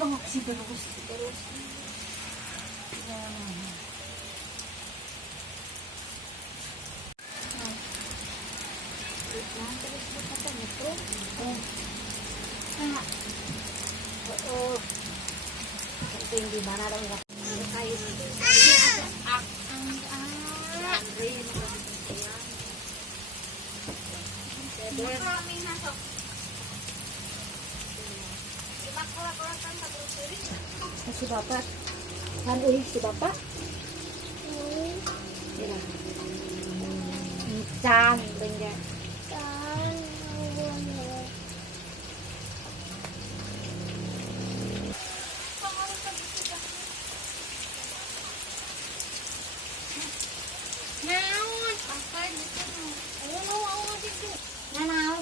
Bengok sih terus. Di mana dong nggak kayu si bapak kan si bapak can benda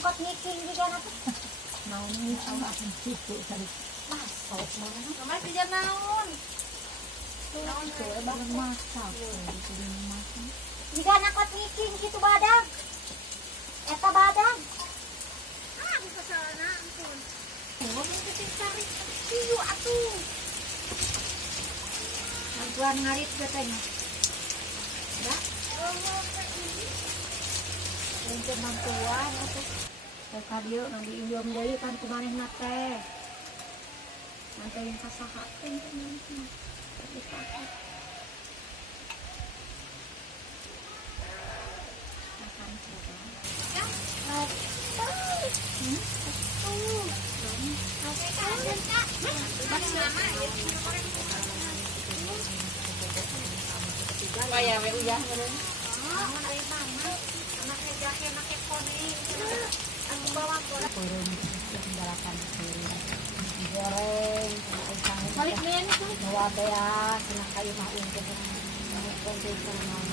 kot ngiking juga apa? Naon ini awak akan situ tadi. Masak mana? Mama tidak naon. Naon itu barang masak. Jika anak kot ngiking gitu badag. Eta badag. Bisa salahna ampun. Ngomong ke cari. Iyu atuh. Bantuan ngarit katanya. Enggak? Untuk bantuan atau kadio nanti indom deui kan kumaneh nate. Nanti yang kasahakeun teh nanti. Makan coba. Ya, Oke, Kak. Masih lama ya. Supaya we uyah meureun. Namun ari mama, make jahe make kuning. Aku bawa goreng penggalakan goreng balik men itu bawa bea kena kayu mah untuk konten sama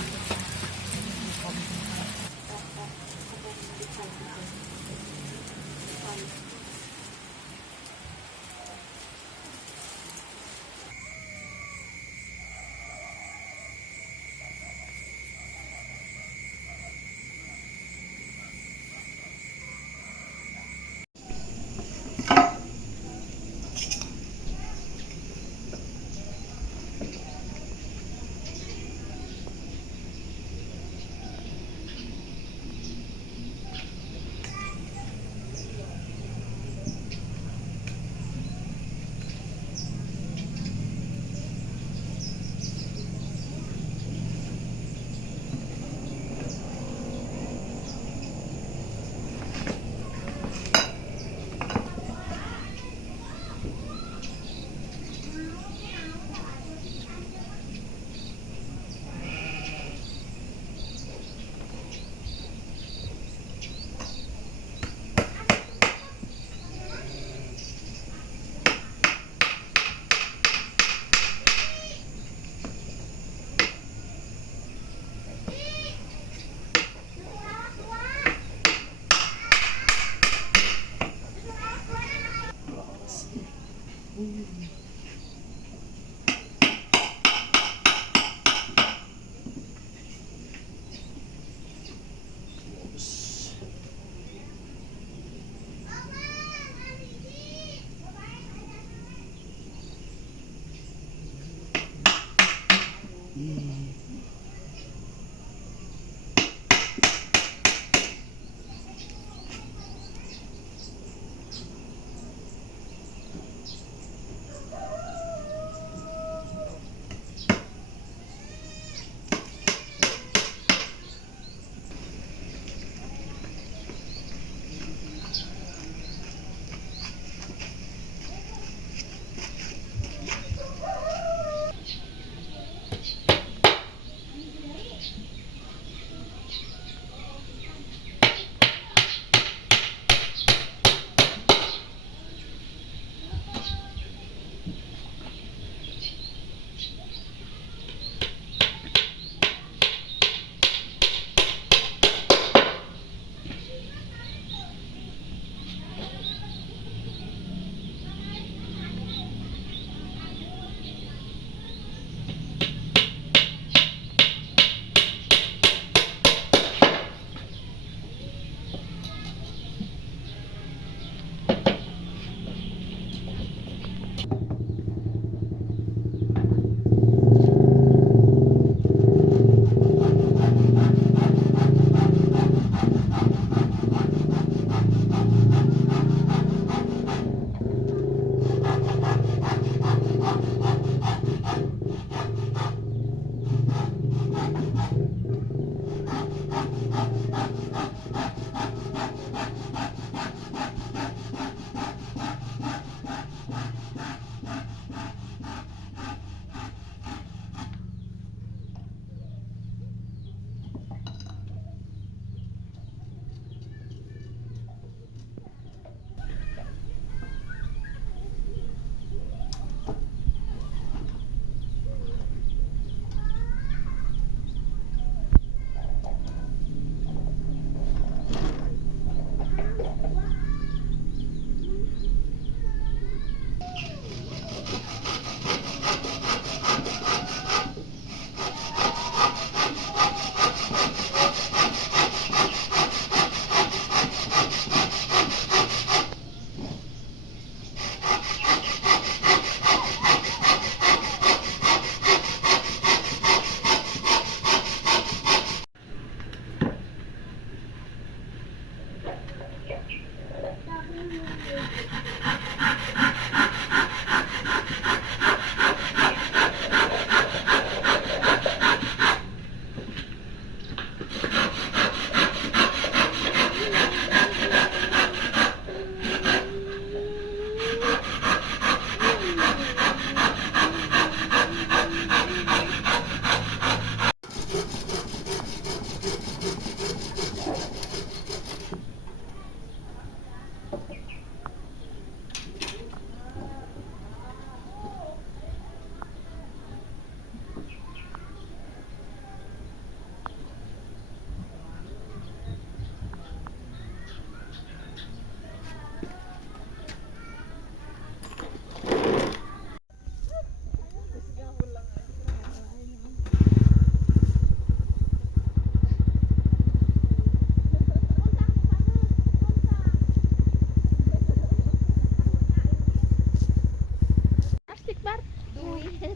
Asik bar. Duit. 10.000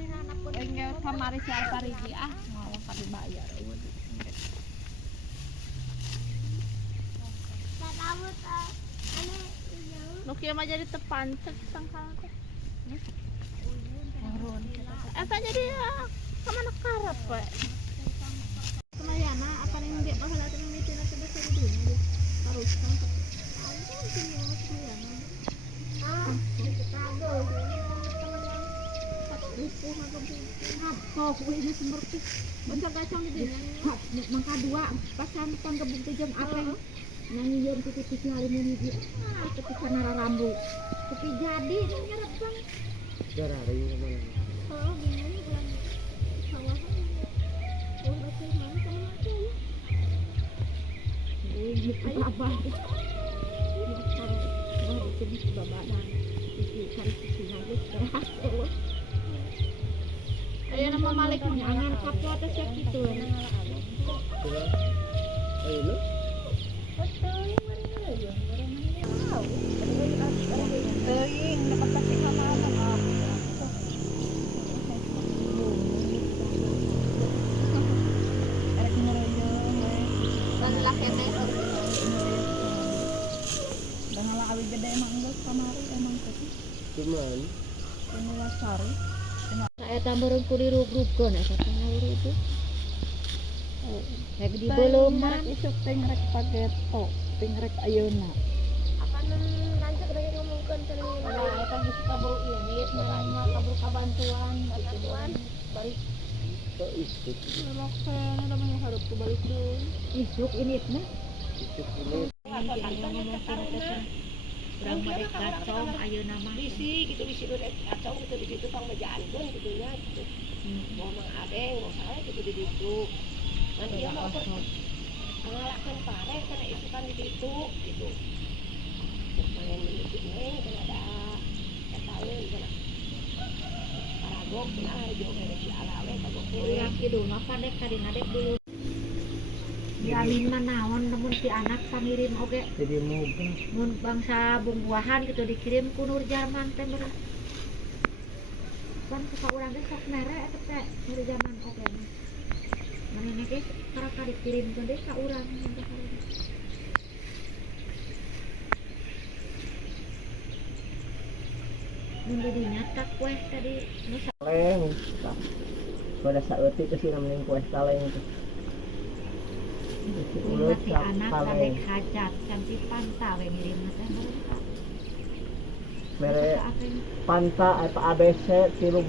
nih anak pun. Enggak kamari siapa riji malah kali bayar. Nokia mah jadi tepancet sangkal teh. Urun. Eta jadi kemana karep we. Semayana apa yang dia bahala teh mitina teh besar dulu. Terus kan. Ini semerti gacang di sini. Mangka 2 pasan kan gebuk jam apa? Nyanyi jam titik hari ini dia. Ketika nara rambu. Tapi jadi nyerap bang. Dari mana? Oh, gini bulan sawahan. Oh, betul mana sama aja ya. Ini apa? Oh, jadi babadan. Iki cari sisi lagi keras. Ayo nama Malik angan kapal atas siap gitu ya. Ayo lu. Cuman Saya tambah rengku di rub-rub kan ya satu ngawur itu. Kayak di boloman. Isuk tengrek pakai tok, tengrek ayeuna. Apa lanjut lagi ngomongkan tadi. Ada kan bisa kabur unit, kabur kabantuan, bantuan balik. kok isuk. Loksen namanya harap ke balik dulu. Isuk ini mah. Isuk ini. Urang mah dek kacong ayeuna mah. Bisi gitu bisi rek kacau gitu di situ tong bejaankeun gitu nya gitu. Mau mang adeng, mau sae gitu di situ. Nanti dia mau ngalakeun pare kana isukan di situ gitu. Main di situ kana ada kataeun kana. Paragok kana joge di alawe kagok Yang kidu mah pandek kadina dek dulu. Diamin mah naon namun si anak sangirim oge. Jadi moga. Mun bangsa buah-buahan gitu dikirim ku Nur Jarman teh beureum. Kan ka urang teh sok mere eta teh Nur Jarman oge. Manehna ge karaka dikirimkeun deui ka urang. Mun di dinya tak kue tadi nu Kaleng. Pada saeutik ke sih namanya kue kaleng itu. mati anak kadek hajat cantik panta we ngirim teh beureum. Mere panta atau ABC tilu